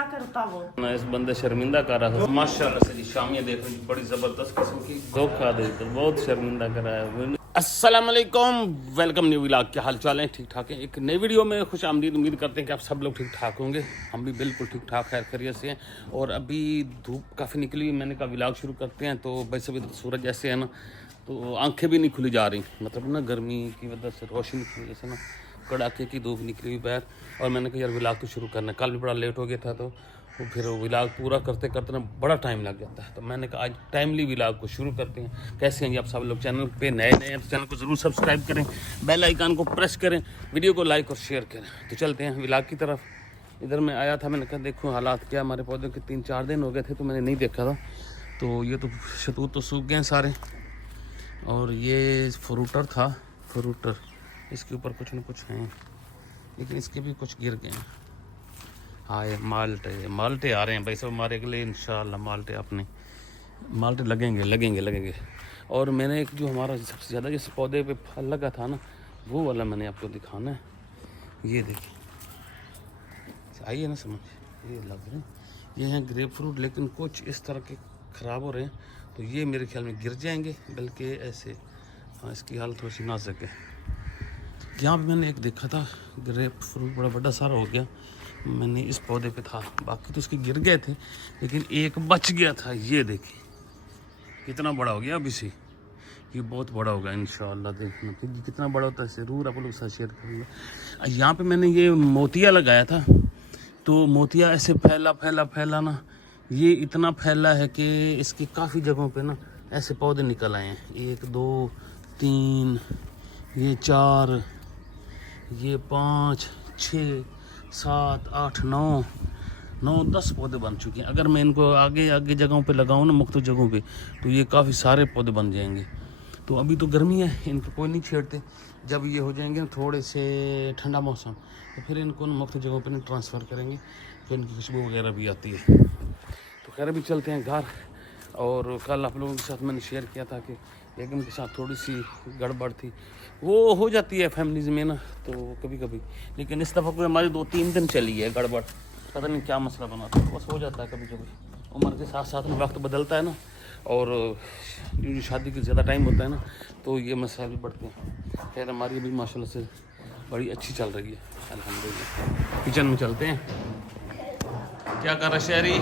क्या करता वो। मैं इस बंदे शर्मिंदा कर रहा था माशाल्लाह से जी। शामियाँ देख रही बड़ी ज़बरदस्त किस्म की, धोखा दे तो बहुत शर्मिंदा कराया है। अस्सलाम वालेकुम, वेलकम न्यू व्लॉग। क्या हाल चाल है? ठीक ठाक है। एक नई वीडियो में खुश आमदीद। उम्मीद करते हैं कि आप सब लोग ठीक ठाक होंगे। हम भी बिल्कुल ठीक ठाक खैर खैरियत से हैं। और अभी धूप काफ़ी निकली हुई, मैंने कहा व्लॉग शुरू करते हैं। तो वैसे भी सूरज ऐसे है ना, तो आंखें भी नहीं खुली जा रही, मतलब ना गर्मी की वजह से, रोशनी की वजह से ना, कड़ाके की धूप निकली हुई बाहर। और मैंने कहा यार व्लॉग तो शुरू करना है। कल भी बड़ा लेट हो गया था, तो फिर व्लॉग पूरा करते करते ना बड़ा टाइम लग जाता है। तो मैंने कहा आज टाइमली व्लॉग को शुरू करते हैं। कैसे हैं जी आप सब लोग? चैनल पे नए नए हैं तो चैनल को ज़रूर सब्सक्राइब करें, बेल आइकन को प्रेस करें, वीडियो को लाइक और शेयर करें। तो चलते हैं व्लॉग की तरफ। इधर मैं आया था, मैंने कहा देखो हालात क्या, हमारे पौधों के 3-4 दिन हो गए थे तो मैंने नहीं देखा था। तो ये तो शतूत तो सूख गए हैं सारे। और ये फ्रूटर था, फ्रूटर, इसके ऊपर कुछ न कुछ हैं, लेकिन इसके भी कुछ गिर गए हैं। हाँ ये माल्टे माल्टे आ रहे हैं भाई सब हमारे के लिए इंशाल्लाह। माल्टे अपने माल्टे लगेंगे। और मैंने एक जो हमारा सबसे ज़्यादा जिस पौधे पे फल लगा था ना, वो वाला मैंने आपको दिखाना है। ये देखिए, आइए ना समझ, ये लग रहे हैं, ये हैं ग्रेप फ्रूट, लेकिन कुछ इस तरह के ख़राब हो रहे हैं। तो ये मेरे ख्याल में गिर जाएंगे, बल्कि ऐसे। हाँ इसकी हालत थोड़ी सी नाजुक है। यहाँ पे मैंने एक देखा था ग्रेप फ्रूट, बड़ा बड़ा सारा हो गया। मैंने इस पौधे पे था, बाकी तो उसके गिर गए थे, लेकिन एक बच गया था। ये देखिए कितना बड़ा हो गया अभी से, ये बहुत बड़ा होगा इंशाल्लाह। देखना फिर कितना बड़ा होता है, ज़रूर आप लोग के साथ शेयर करूँगा। यहाँ पे मैंने ये मोतिया लगाया था, तो मोतिया ऐसे फैला ना, ये इतना फैला है कि इसकी काफ़ी जगहों पे ना ऐसे पौधे निकल आए हैं। 1 2 3, ये 4, ये 5 6 7 8 9 10 पौधे बन चुके हैं। अगर मैं इनको आगे जगहों पे लगाऊं ना, मुख्तलिफ जगहों पे, तो ये काफ़ी सारे पौधे बन जाएंगे। तो अभी तो गर्मी है, इनको कोई नहीं छेड़ते। जब ये हो जाएंगे ना थोड़े से ठंडा मौसम, तो फिर इनको मुख्तलिफ जगहों पे ट्रांसफ़र करेंगे, तो इनकी खुशबू वगैरह भी आती है। तो खैर अभी चलते हैं घर। और कल आप लोगों के साथ मैंने शेयर किया था कि बेगम के साथ थोड़ी सी गड़बड़ थी, वो हो जाती है फैमिलीज में ना, तो कभी कभी। लेकिन इस दफ़ा कोई हमारी 2-3 दिन चली है गड़बड़, पता नहीं क्या मसला बना था, बस हो जाता है कभी कभी। उम्र के साथ साथ में वक्त बदलता है ना, और जो शादी के ज़्यादा टाइम होता है ना, तो ये मसाले भी बढ़ते हैं। खैर हमारी अभी माशाल्लाह से बड़ी अच्छी चल रही है अल्हम्दुलिल्लाह। किचन में चलते हैं। क्या कर रहा शहरी?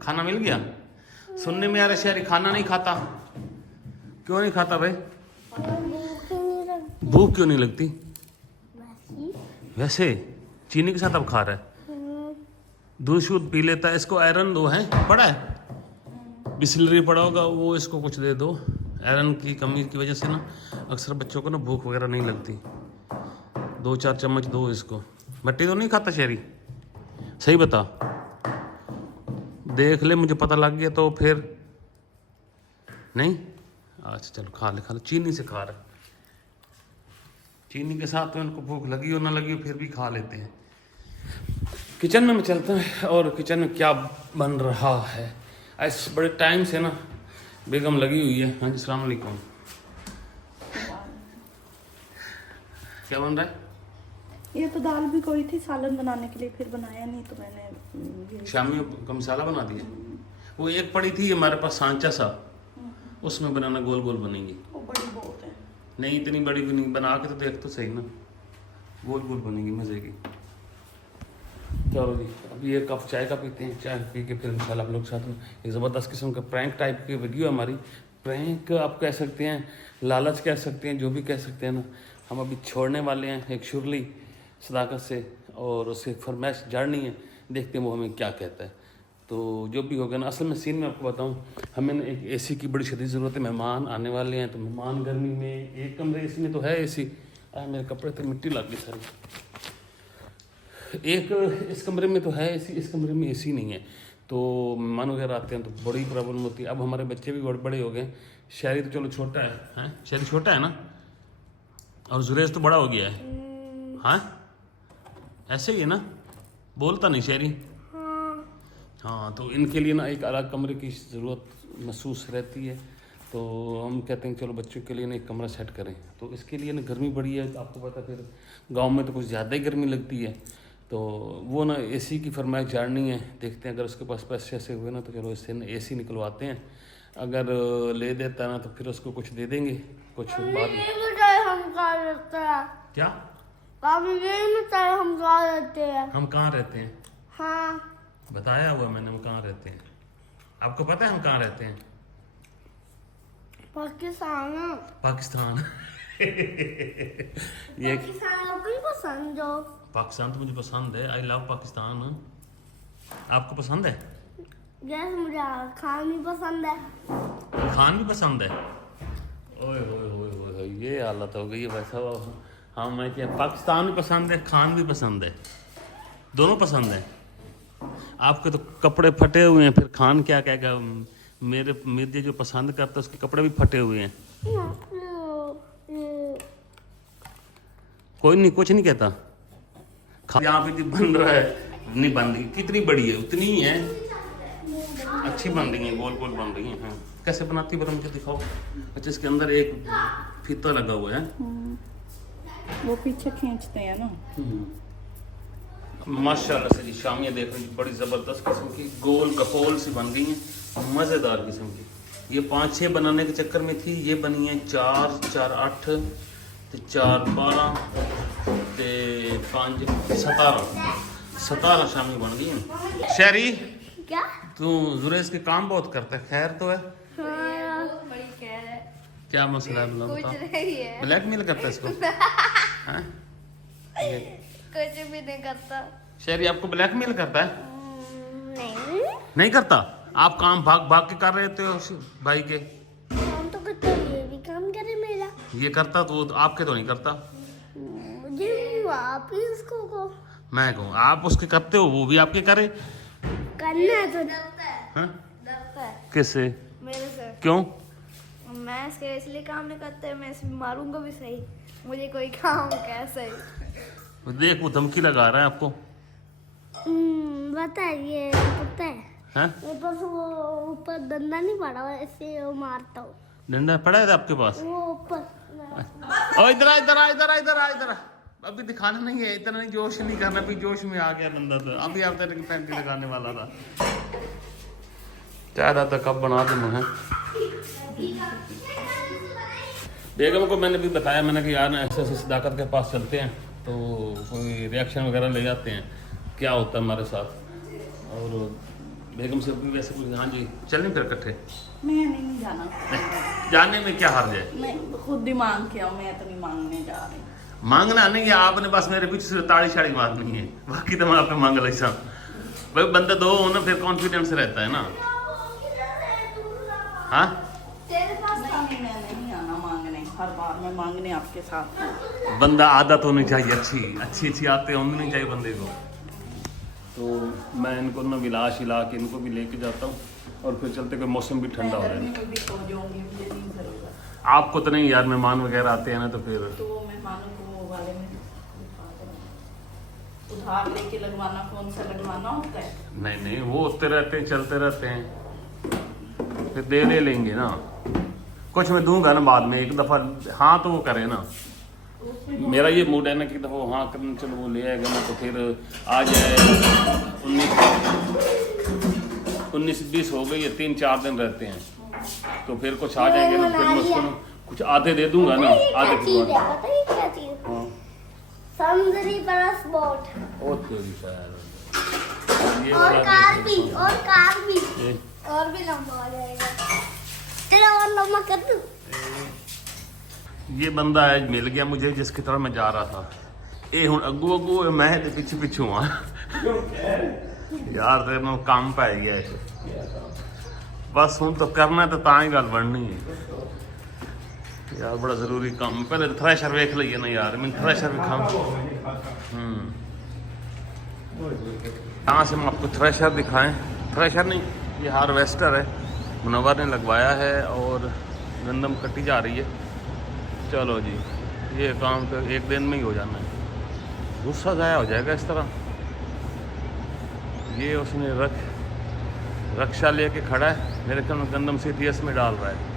खाना मिल गया? सुनने में आ रहा शहरी खाना नहीं खाता। क्यों नहीं खाता भाई? भूख क्यों नहीं लगती? वैसे चीनी के साथ अब खा रहा है? दूध शूध पी लेता है। इसको आयरन दो, है पड़ा है बिस्लरी पड़ा होगा, वो इसको कुछ दे दो। आयरन की कमी की वजह से ना अक्सर बच्चों को ना भूख वगैरह नहीं लगती। 2-4 चम्मच दो इसको। मट्टी तो नहीं खाता शहरी? सही बता, देख ले, मुझे पता लग गया तो फिर नहीं। अच्छा चलो खा ले। चीनी से खा रहा है, चीनी के साथ तो इनको भूख लगी हो ना लगी हो फिर भी खा लेते हैं। किचन में मैं चलता हूँ, और किचन में क्या बन रहा है। ऐसे बड़े टाइम से ना बेगम लगी हुई है। हाँ जी अस्सलाम वालेकुम। क्या बन रहा है? ये तो दाल भी कोई थी सालन बनाने के लिए, फिर बनाया नहीं तो मैंने शामी का मसाला बना दिया। वो एक पड़ी थी हमारे पास सांचा सा, उसमें बनाना, गोल गोल बनेंगी। वो बड़ी बहुत है। नहीं इतनी बड़ी भी नहीं, बना के तो देख तो सही ना, गोल गोल बनेगी मज़े की। चलो जी अभी एक कप चाय का पीते हैं, चाय पी के फिर इंशाल्लाह आप लोग के साथ में एक ज़बरदस्त किस्म का प्रैंक टाइप की वीडियो हमारी। प्रैंक आप कह सकते हैं, लालच कह सकते हैं, जो भी कह सकते हैं ना। हम अभी छोड़ने वाले हैं एक शुरली सदाकत से, और उससे फरमाइश झाड़नी है, देखते हैं वो हमें क्या कहता है। तो जो भी होगा ना, असल में सीन में आपको बताऊं, हमें ना एक एसी की बड़ी शदीद ज़रूरत है। मेहमान आने वाले हैं, तो मेहमान गर्मी में एक कमरे एसी में तो है एसी। मेरे कपड़े तो मिट्टी लग गई सारी। एक इस कमरे में तो है एसी, इस कमरे में एसी नहीं है, तो मेहमान वगैरह आते हैं तो बड़ी प्रॉब्लम होती है। अब हमारे बच्चे भी बड़े बड़े हो गए। शहरी तो चलो छोटा है, शहरी छोटा है ना, और जुरेज तो बड़ा हो गया है। हाँ ऐसे ही है ना, बोलता नहीं शहरी। हाँ तो इनके लिए ना एक अलग कमरे की ज़रूरत महसूस रहती है। तो हम कहते हैं चलो बच्चों के लिए ना एक कमरा सेट करें। तो इसके लिए ना गर्मी बड़ी है, तो आपको पता फिर गांव में तो कुछ ज़्यादा ही गर्मी लगती है। तो वो ना एसी की फरमाइश झाड़नी है, देखते हैं अगर उसके पास पैसे ऐसे हुए ना तो चलो इससे एसी निकलवाते हैं। अगर ले देता ना तो फिर उसको कुछ दे देंगे, कुछ बाद में। हम कहाँ रहते हैं? क्या हम कहाँ रहते हैं? हम कहाँ रहते हैं? हाँ बताया हुआ मैंने हम कहाँ रहते हैं। आपको पता है हम कहाँ रहते हैं? पाकिस्तान। पाकिस्तान। ये पाकिस्तान आपको नहीं पसंद हो? पाकिस्तान तो मुझे पसंद है, आई लव पाकिस्तान। आपको पसंद है? यस, मुझे खान भी पसंद है। खान भी पसंद है? ओए होए होए होए, ये हालत हो गई है भाई साहब। हाँ मैं क्या, पाकिस्तान भी पसंद है, खान भी पसंद है, दोनों पसंद है। आपके तो कपड़े फटे हुए हैं, फिर खान क्या कहेगा? मेरे जो पसंद करता है उसके कपड़े भी फटे हुए हैं। कोई नहीं, कुछ नहीं कहता। यहाँ पे जो बन रहा है नहीं बन रही, कितनी बड़ी है उतनी ही है, अच्छी बन रही है, गोल गोल बन रही है। हाँ कैसे बनाती है मुझे दिखाओ। अच्छा इसके अंदर एक फीता लगा हुआ है, वो पीछे खींचते हैं ना। माशाल्लाह से जी शामियाँ देख रहे हैं, बड़ी ज़बरदस्त किस्म की गोल कपोल सी बन गई हैं, मज़ेदार किस्म की। ये 5-6 बनाने के चक्कर में थी, ये बनी है 4, 4, 8, 4, 12, 5, 17 शामियाँ बन गई हैं। शहरी क्या? तू जुरेज के काम बहुत करता है, खैर तो है? बड़ी खैर है। क्या मसला है मतलब बता। ब्लैकमेल करता है इसको? हाँ? कुछ भी नहीं करता। शहरी आपको ब्लैकमेल करता है? नहीं नहीं करता। आप काम भाग भाग के कर रहे थे भाई के। काम तो करता है, ये भी काम करे मेरा। ये करता तो आपके तो नहीं करता। मुझे आप ही उसको को मैं कहूँ आप उसके करते हो, वो भी आपके करे। करना है तो डरता है। हाँ? डरता है किससे? मेरे से। क्यों? मैं इसके इसलिए काम नहीं करते, मैं इसे मारूंगा भी सही, मुझे कोई काम कैसे। देख वो धमकी लगा रहा है आपको। बताइए पता है? हैं? मेरे पास वो ऊपर डंडा नहीं पड़ा हुआ, इससे वो मारता हूँ। डंडा पड़ा है आपके पास? वो ऊपर। ओ इधर आ, इधर आ, इधर आ, इधर आ, इधर आ। अभी दिखाना नहीं है, इतना नहीं जोश नहीं करना, अभी जोश में आ गया बंदा तो अभी आप तेरे पैंटी लगाने वाला था। क्या रहा था कब बना दूँ है। बेगम को मैंने भी बताया, मैंने कि यार ऐसे ऐसे सदाकत के पास चलते हैं तो कोई रिएक्शन वगैरह ले जाते हैं, क्या होता है हमारे साथ। और बेगम से भी वैसे कुछ, हाँ जी चलें फिर इकट्ठे। मैं नहीं जाना। जाने में क्या हार्ज है? मैं खुद ही मांग के आऊँ, मैं तो नहीं मांगने जा रही। मांगना नहीं है आपने, बस मेरे पीछे से ताड़ी शाड़ी मारनी है, बाकी तो मैं आप पे मांग ला। भाई बंदा दो हो ना, फिर कॉन्फिडेंस रहता है ना। हाँ तेरे पास नहीं, मैं नहीं आना मांगने, हर बार मैं मांगने आपके साथ। बंदा आदत होनी चाहिए, अच्छी अच्छी अच्छी आदतें होनी चाहिए बंदे को। तो मैं इनको ना विला शिला के इनको भी लेके जाता हूँ और फिर चलते कोई मौसम भी ठंडा हो रहा है। आपको तो नहीं यार, मेहमान वगैरह आते हैं ना तो फिर तो मेहमानों को वाले में उधार लेके लगवाना, कौन सा लगवाना होता है? नहीं नहीं, वो होते रहते हैं, चलते रहते हैं, फिर दे ले लेंगे ना। कुछ मैं दूंगा ना बाद में, एक दफा हाँ तो वो करे ना। मेरा ये मूड है ना कि दफा हाँ करना, चलो वो ले आएगा ना तो फिर आ जाए। 19-20 हो गई है, 3-4 दिन रहते हैं तो फिर कुछ आ जाएंगे ना, फिर मैं उसको कुछ आधे दे दूंगा ना, आधे समुद्री बरस बोट और कार भी और भी लंबा हो जाएगा। तेरा और लंबा कर दूं? ये बंदा आज मिल गया मुझे जिसकी तरह मैं जा रहा था। ये हुण अगू अगू मैं पिछू पिछू हाँ यार तेरे नाल काम पै गया है। बस हुण तो करना तो तां ही गल बननी है यार, बड़ा जरूरी काम। पहले थ्रैशर वेख लईए ना यार, मैं थ्रैशर भी खाऊं। यहाँ से हम आपको थ्रैशर दिखाएं। थ्रैशर नहीं, ये हार्वेस्टर है, मुनव्वर ने लगवाया है और गंदम कटी जा रही है। चलो जी, ये काम तो एक दिन में ही हो जाना है, गुस्सा ज़ाया हो जाएगा इस तरह। ये उसने रक्षा लेके खड़ा है, मेरे ख्याल में गंदम CTS में डाल रहा है।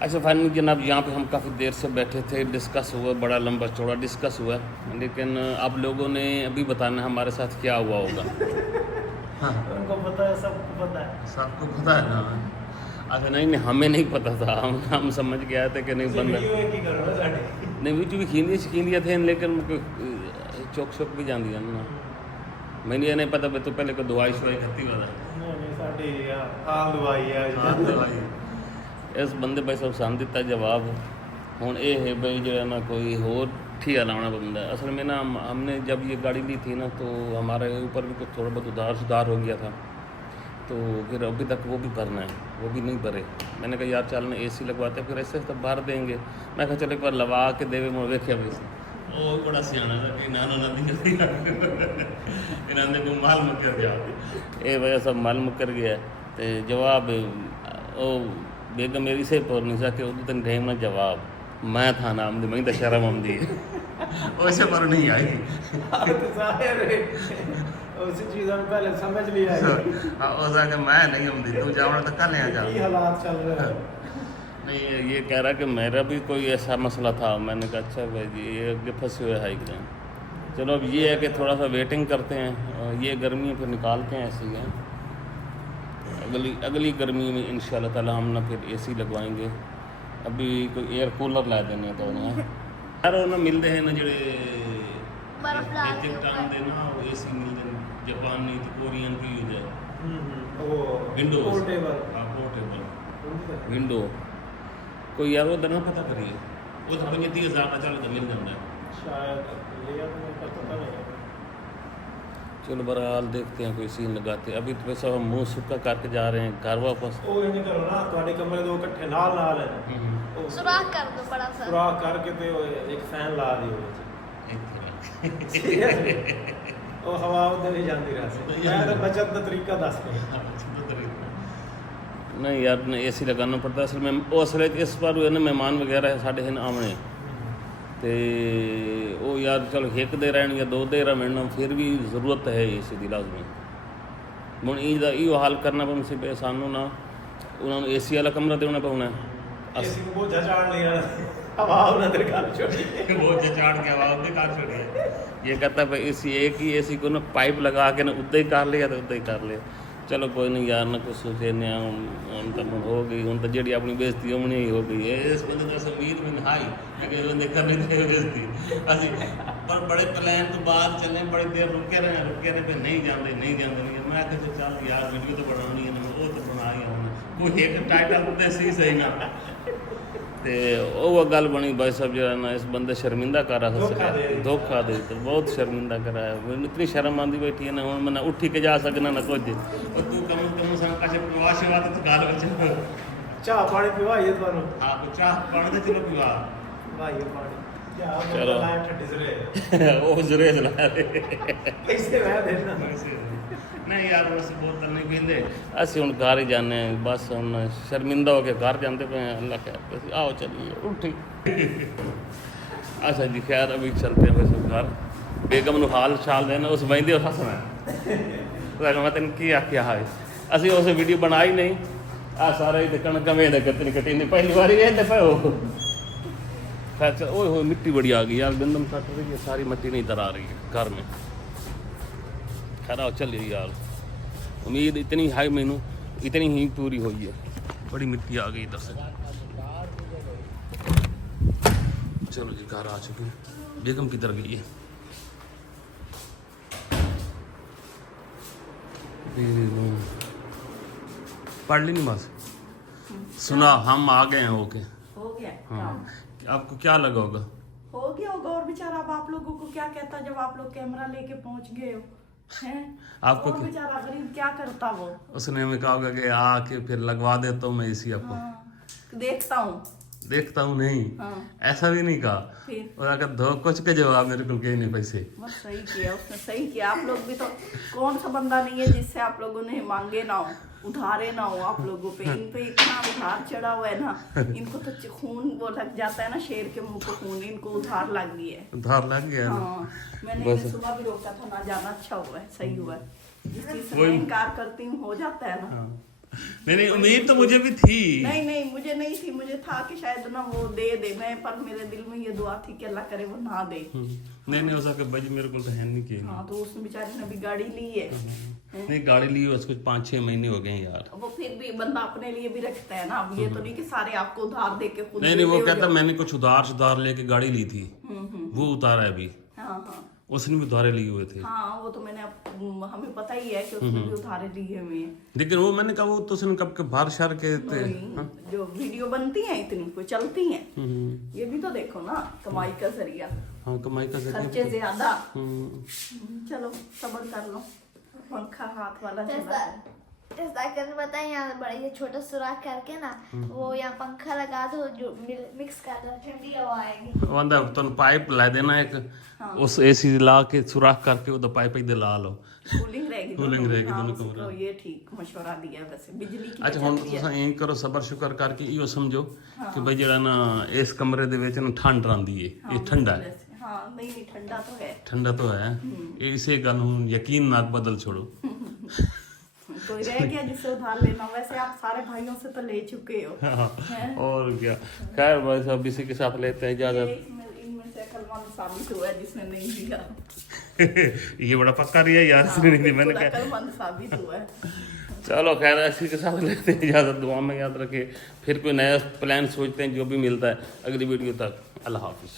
अच्छा फाइनली जनाब यहाँ पे हम काफ़ी देर से बैठे थे, डिस्कस हुआ, बड़ा लंबा चौड़ा डिस्कस हुआ, लेकिन आप लोगों ने अभी बताना हमारे साथ क्या हुआ होगा। हाँ उनको पता है, सबको पता है। सबको पता है ना। अच्छा नहीं हमें नहीं पता था, हम समझ के आए थे कि नहीं बंदा नहीं भी भी खींदी शकींदियाँ थे, लेकिन चौक चौक भी जाती है ना। मैंने ये नहीं पता भाई तो पहले को दवाई शवाई खाती वाला इस बंदे भाई सब सान दिता जवाब। हूँ ये है भाई जो है ना कोई होर ठिया लाना बंदा। असल में ना हमने जब ये गाड़ी ली थी ना तो हमारे ऊपर भी कुछ थोड़ा बहुत सुधार हो गया था, तो फिर अभी तक वो भी भरना है, वो भी नहीं भरे। मैंने कहा यार चल ना AC लगवाते फिर ऐसे तब भर देंगे। मैं कहा चलो एक बार लवा के देवे मुझे देखिए भाई ओ बड़ा सियाना था कि नानो नदी इन्होंने को माल मुकर गया ये वजह सब माल मुकर गया। तो जवाब ओ बेगम मेरी से पर नहीं सके उस दिन टाइम ना जवाब मैं था नाम दी मैं तो शर्म आती वैसे पर नहीं आई उसी चीज़ हम पहले समझ लिया है। हाँ वो साके मैं नहीं आती तू जावड़ा तो कल आ जा। ये हालात चल रहे हैं। नहीं ये कह रहा कि मेरा भी कोई ऐसा मसला था। मैंने कहा अच्छा भाई जी ये अगे फंसे हुए हाइक जाए। चलो अब ये है कि थोड़ा सा वेटिंग करते हैं, ये गर्मी फिर निकालते हैं ऐसे ही है। अगली गर्मी में इंशाल्लाह ताला हम ना फिर AC लगवाएंगे। अभी कोई एयर कूलर ला देने तो ना यार वो ना मिलते हैं ना जो AC मिलते हैं जापानी तो कोरियन की यूज है वो विंडोज पोर्टेबल। हाँ पोर्टेबल विंडो कोई यार वो दना पता करिए वो तो 35,000 का चल तो मिल जाता है शायद लिया तो नहीं पता था नहीं। चलो बहरहाल देखते हैं कोई सीन लगाते। अभी तो वैसा हम मुँह सूखा करके जा रहे हैं घर वापस। ਉਹ ਇਹਨੇ ਕਰੋ ਨਾ ਤੁਹਾਡੇ ਕਮਰੇ ਦੋ ਇਕੱਠੇ ਨਾਲ ਨਾਲ ਹੈ ਉਹ सुराख कर दो बड़ा सा। ਸੁਰਾਖ ਕਰਕੇ ਤੇ ਉਹ ਇੱਕ ਫੈਨ ਲਾ ਦਿਓ ਉਹ ਹਵਾ ਉਧਰ ਹੀ ਜਾਂਦੀ ਰਹੇ। ਮੈਂ ਤਾਂ ਬਚਤ ਦਾ ਤਰੀਕਾ ਦੱਸ ਰਿਹਾ। नहीं यार ने AC लगाना पड़ता असल में वो असल इस बार हुए ना मेहमान वगैरह साढ़े हैं आमने तो वो यार चलो एक दे रहन या 2 दे रहा मिलना फिर भी ज़रूरत है AC की लाजमी। हूँ इो हाल करना पौना सी पे सानू ना उन्होंने AC वाला कमरा देना पौना ਅਸੀਂ ਨੂੰ ਬੋਝਾ ਚਾੜ ਲਿਆ ਹਵਾ ਉਹਨਾਂ ਦੇ ਘਰ ਛੋੜੀ बोझ चाड़ के हवा उद्दे कर छोड़ी। ये कहता है भाई AC एक ही AC को ना पाइप लगा के ना उद्दे ही कर लिया तो उद्दे ही कर लिया। चलो कोई नहीं यार ना कुछ सोचे हम तो हो गई हूँ तो जी अपनी बेइज्जती होनी ही हो गई है। इस बंदे तो उम्मीद में हाई अगर बंदे करने थे बेइज्जती असी पर बड़े प्लान तो बाद चले बड़ी देर रुके रहे फिर नहीं जाते नहीं मैं कहते चल यार वीडियो तो बनानी है ना वो तो बना ही हमने कोई एक टाइटल तो सही ना तो वो गल बनी भाई साहब जो है ना इस बंदे शर्मिंदा कर रहा था धोखा दे तो बहुत शर्मिंदा कराया। मैंने इतनी शर्म आती बैठी है ना हूँ मैं उठी के जा सकना ना कुछ और तू कम संग प्रवास तो गाल बच्चे ਚਾਹ ਪਾਣੀ ਪਿਵਾਈਏ ਤੁਹਾਨੂੰ। हाँ चाह पानी तो चलो पिवा ਭਾਈਏ ਪਾਣੀ ਚਾਹ ਚਲੋ। ਲਾਇਆ ਠੱਡੀ ਸਰੇ वो जरूर चला ਪੈਸੇ ਮੈਂ ਦੇਣਾ। नहीं यार बस बहुत नहीं पीते असं हूँ घर ही जाने बस हूँ शर्मिंदा हो के घर जाते पे अल्लाह खैर आओ चलिए उठी। अच्छा जी खैर अभी चलते हैं वैसे घर बेगम ਨੂੰ हाल चाल देना उस बंदे और हंसना मैं तेन की आख्या है असं उस वीडियो बना ही नहीं आ सारा ही कणक में कटनी कटी नहीं पहली बार ये पे हो खैर चल ओए मिट्टी बड़ी आ गई यार गंदम कट रही है सारी मिट्टी नहीं इधर आ रही है घर में। खैर आओ चलिए यार उम्मीद इतनी हाई मैनू इतनी ही पूरी हुई है बड़ी मिट्टी आ गई इधर से। चलो जी घर आ चुके हैं। बेगम किधर गई है? पढ़ ली नहीं बस सुना हम आ गए हैं ओके हो गया हाँ आपको क्या लगा होगा? हो गया होगा और बेचारा अब आप लोगों को क्या कहता जब आप लोग कैमरा लेके पहुंच गए हो हैं। आपको और बेचारा गरीब क्या करता वो। उसने हमें कहा होगा कि आके फिर लगवा देता हूँ मैं इसी आपको। हाँ, देखता हूँ नहीं हाँ। ऐसा भी नहीं कहा फिर और अगर दो कुछ के जवाब मेरे को कहीं नहीं पैसे बस सही किया उसने सही किया। आप लोग भी तो कौन सा बंदा नहीं है जिससे आप लोगों ने मांगे ना हो उधारे ना हो आप लोगों पे। इन पे इतना उधार चढ़ा हुआ है ना इनको तो खून वो लग जाता है ना शेर के मुंह को खून इनको उधार लग गई है। उधार लग गया है ना। हाँ मैंने इन्हें सुबह भी रोका था ना जाना अच्छा हुआ है सही हुआ है। जिस चीज से मैं इनकार करती हूँ हो जाता है ना। नहीं उम्मीद तो मुझे भी थी। नहीं मुझे नहीं थी, मुझे था कि शायद ना वो दे मैं, पर मेरे दिल में ये दुआ थी कि अल्लाह करे वो ना दे। नहीं हो सके भाई मेरे को तो है नहीं कि हाँ, तो उसने बेचारे ने भी गाड़ी ली है। नहीं गाड़ी ली उसको 5-6 महीने हो गए यार। वो फिर भी बंदा अपने लिए भी रखता है ना, अब ये तो नहीं कि सारे आपको उधार दे के खुद नहीं वो कहता मैंने कुछ उधार लेके गाड़ी ली थी, वो उतारा है अभी। हाँ उसने भी उधारे लिए हुए थे। हाँ, वो तो मैंने हमें पता ही है कि उसने भी उधारे लिए हुए हैं। लेकिन वो मैंने कहा वो तो उसने कब के बाहर शहर के थे। जो वीडियो बनती हैं इतनी कोई चलती हैं, ये भी तो देखो ना, कमाई का जरिया। हाँ कमाई का जरिया। खर्चे ज्यादा। चलो सब्र कर लो, पंखा हाथ वाला चला। ऐसा कर पता है, यहाँ बड़ा ये छोटा सुराख करके ना वो यहाँ पंखा लगा दो, जो मिक्स कर दो, ठंडी हवा आएगी। वंदा तो पाइप ला देना एक, उस एसी ला के सुराख करके वो पाइप इधर ला लो, कूलिंग रहेगी दोनों कमरे। तो ये ठीक मशवरा दिया वैसे, बिजली की अच्छा हुण तुसां इंज करो, सबर शुक्र करके इहो समझो कि भाई जेड़ा ना इस कमरे दे विच ना ठंड रहिंदी है, ये ठंडा है। हाँ नहीं ठंडा तो है, इसे गल हुण यकीन नाक बदल छोड़ो। कोई रह गया जिससे उधार लेना, वैसे आप सारे भाइयों से तो ले चुके हो। हाँ, और क्या। खैर बस अब इसी के साथ लेते हैं इजाजत। इनमें से अक्लमंद साबित हुआ है जिसने नहीं दिया। ये बड़ा पक्का रिया यार, इसने नहीं दी, मैंने कहा अक्लमंद साबित हुआ है। चलो खैर इसी के साथ लेते हैं इजाजत, दुआ में याद रखे, फिर कोई नया प्लान सोचते हैं, जो भी मिलता है अगली वीडियो तक। अल्लाह हाफिज।